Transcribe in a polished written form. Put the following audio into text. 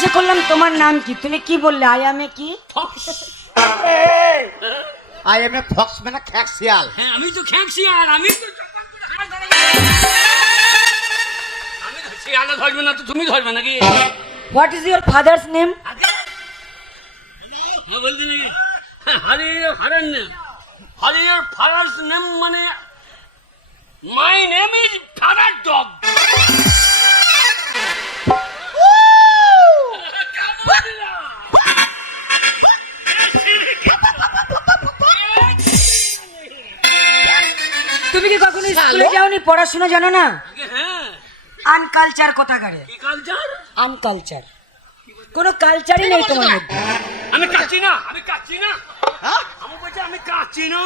জিজ্ঞাসা করলাম তোমার নাম কি, তুমি কি বললে? আই এম এ কি? আই এম এ ফক্স মানে খ্যাকশিয়াল। হ্যাঁ আমি তো খ্যাকশিয়াল, আমি তো শিয়ালে ধরবে না তো তুমি ধরবে নাকি? What is your father's name? বলতে নাকি হারের নেম, হারিয়ার ফাদার্স নেম মানে my name is father dog. তুমি কি কখনো স্কুলে যাওনি, পড়াশোনা জানো না? হ্যাঁ আনকালচার কোথাকারে? কি কালচার? আনকালচার, কোনো কালচারই নেই তোমার মধ্যে। আমি কাচ্ছি না, আমি কাচ্ছি না, আমি বলছি আমি কাচ্ছি না।